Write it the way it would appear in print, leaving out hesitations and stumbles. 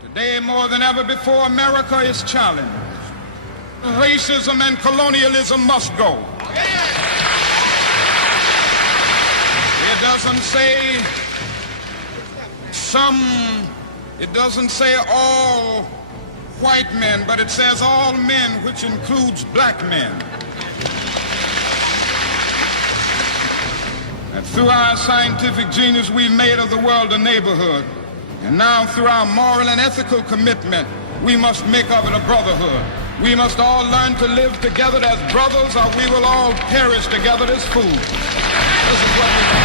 Today, more than ever before, America is challenged. Racism and colonialism must go. It doesn't say it doesn't say all white men, but it says all men, which includes black men. And through our scientific genius, we've made of the world a neighborhood. And now through our moral and ethical commitment, we must make of it a brotherhood. We must all learn to live together as brothers, or we will all perish together as fools. This is what we